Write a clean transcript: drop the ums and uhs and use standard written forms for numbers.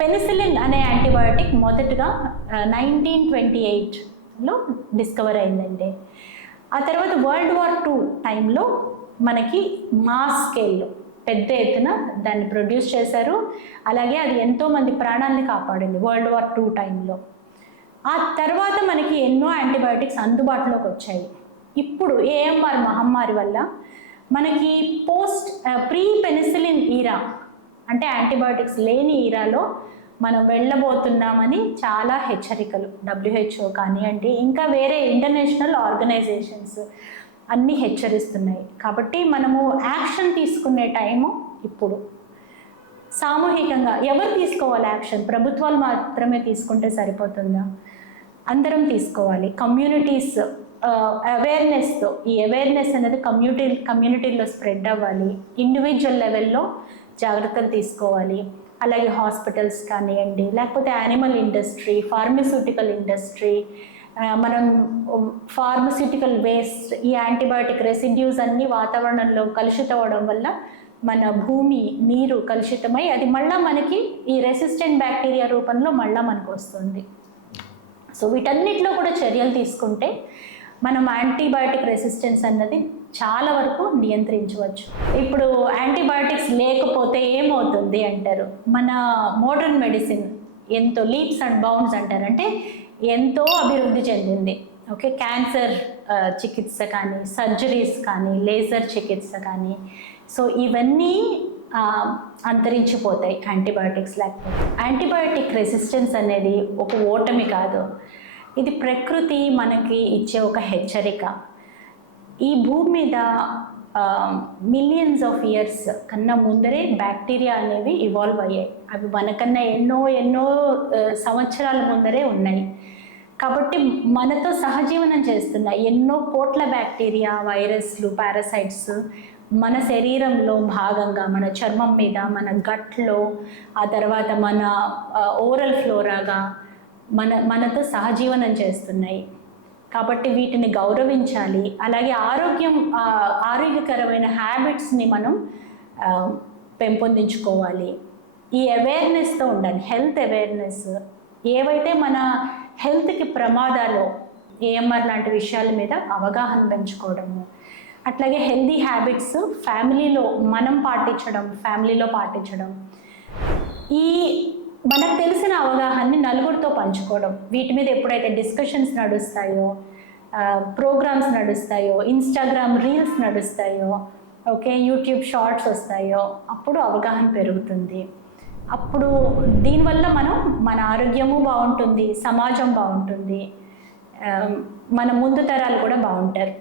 Penicillin అనే antibiotic మొదటగా 1928లో discover అయిందండి. ఆ తర్వాత World War II టైంలో మనకి మాస్ స్కేల్లో పెద్ద ఎత్తున దాన్ని ప్రొడ్యూస్ చేశారు. అలాగే అది ఎంతోమంది ప్రాణాలని కాపాడింది World War II టైంలో. ఆ తర్వాత మనకి ఎన్నో యాంటీబయాటిక్స్ అందుబాటులోకి వచ్చాయి. ఇప్పుడు AMR మహమ్మారి వల్ల మనకి ప్రీ పెనిసిలిన్ ఈరా అంటే యాంటీబయాటిక్స్ లేని ఈరాలో మనం వెళ్ళబోతున్నామని చాలా హెచ్చరికలు WHO కానివ్వండి, ఇంకా వేరే ఇంటర్నేషనల్ ఆర్గనైజేషన్స్ అన్నీ హెచ్చరిస్తున్నాయి. కాబట్టి మనము యాక్షన్ తీసుకునే టైము ఇప్పుడు. సామూహికంగా ఎవరు తీసుకోవాలి యాక్షన్? ప్రభుత్వాలు మాత్రమే తీసుకుంటే సరిపోతుందా? అందరం తీసుకోవాలి. కమ్యూనిటీస్ అవేర్నెస్తో, ఈ అవేర్నెస్ అనేది కమ్యూనిటీలో స్ప్రెడ్ అవ్వాలి. ఇండివిజువల్ లెవెల్లో జాగ్రత్తలు తీసుకోవాలి. అలాగే హాస్పిటల్స్ కానివ్వండి, లేకపోతే యానిమల్ ఇండస్ట్రీ, ఫార్మస్యూటికల్ ఇండస్ట్రీ, మనం ఫార్మస్యూటికల్ వేస్ట్, ఈ యాంటీబయాటిక్ రెసిడ్యూస్ అన్నీ వాతావరణంలో కలుషితం అవ్వడం వల్ల మన భూమి, నీరు కలుషితమై అది మళ్ళీ మనకి ఈ రెసిస్టెంట్ బ్యాక్టీరియా రూపంలో మళ్ళీ మనకు వస్తుంది. సో వీటన్నిటిలో కూడా చర్యలు తీసుకుంటే మనం యాంటీబయాటిక్ రెసిస్టెన్స్ అన్నది చాలా వరకు నియంత్రించవచ్చు. ఇప్పుడు యాంటీబయాటిక్స్ లేకపోతే ఏమవుతుంది అంటారు. మన మోడర్న్ మెడిసిన్ ఎంతో లీప్స్ అండ్ బౌండ్స్ అంటారు, అంటే ఎంతో అభివృద్ధి చెందింది. ఓకే, క్యాన్సర్ చికిత్స కానీ, సర్జరీస్ కానీ, లేజర్ చికిత్స కానీ, సో ఇవన్నీ అంతరించిపోతాయి యాంటీబయాటిక్స్ లేకపోతే. యాంటీబయాటిక్ రెసిస్టెన్స్ అనేది ఒక ఓటమి కాదు, ఇది ప్రకృతి మనకి ఇచ్చే ఒక హెచ్చరిక. ఈ భూమి మీద మిలియన్స్ ఆఫ్ ఇయర్స్ కన్నా ముందరే బ్యాక్టీరియా అనేవి ఇవాల్వ్ అయ్యాయి. అవి మనకన్నా ఎన్నో సంవత్సరాల ముందరే ఉన్నాయి. కాబట్టి మనతో సహజీవనం చేస్తున్నాయి ఎన్నో కోట్ల బ్యాక్టీరియా, వైరస్లు, పారాసైట్స్ మన శరీరంలో భాగంగా, మన చర్మం మీద, మన గట్లో, ఆ తర్వాత మన ఓరల్ ఫ్లోరాగా మనతో సహజీవనం చేస్తున్నాయి. కాబట్టి వీటిని గౌరవించాలి. అలాగే ఆరోగ్యకరమైన హ్యాబిట్స్ని మనం పెంపొందించుకోవాలి. ఈ అవేర్నెస్తో ఉండాలి, హెల్త్ అవేర్నెస్. ఏవైతే మన హెల్త్కి ప్రమాదాలు, AMR లాంటి విషయాల మీద అవగాహన పెంచుకోవడము, అట్లాగే హెల్దీ హ్యాబిట్స్ ఫ్యామిలీలో మనం పాటించడం, ఫ్యామిలీలో పాటించడం, ఈ మనకు తెలిసిన అవగాహనని నలుగురితో పంచుకోవడం. వీటి మీద ఎప్పుడైతే డిస్కషన్స్ నడుస్తాయో, ప్రోగ్రామ్స్ నడుస్తాయో, ఇన్స్టాగ్రామ్ రీల్స్ నడుస్తాయో, ఓకే, యూట్యూబ్ షార్ట్స్ వస్తాయో, అప్పుడు అవగాహన పెరుగుతుంది. అప్పుడు దీనివల్ల మన ఆరోగ్యము బాగుంటుంది, సమాజం బాగుంటుంది, మన ముందు తరాలు కూడా బాగుంటారు.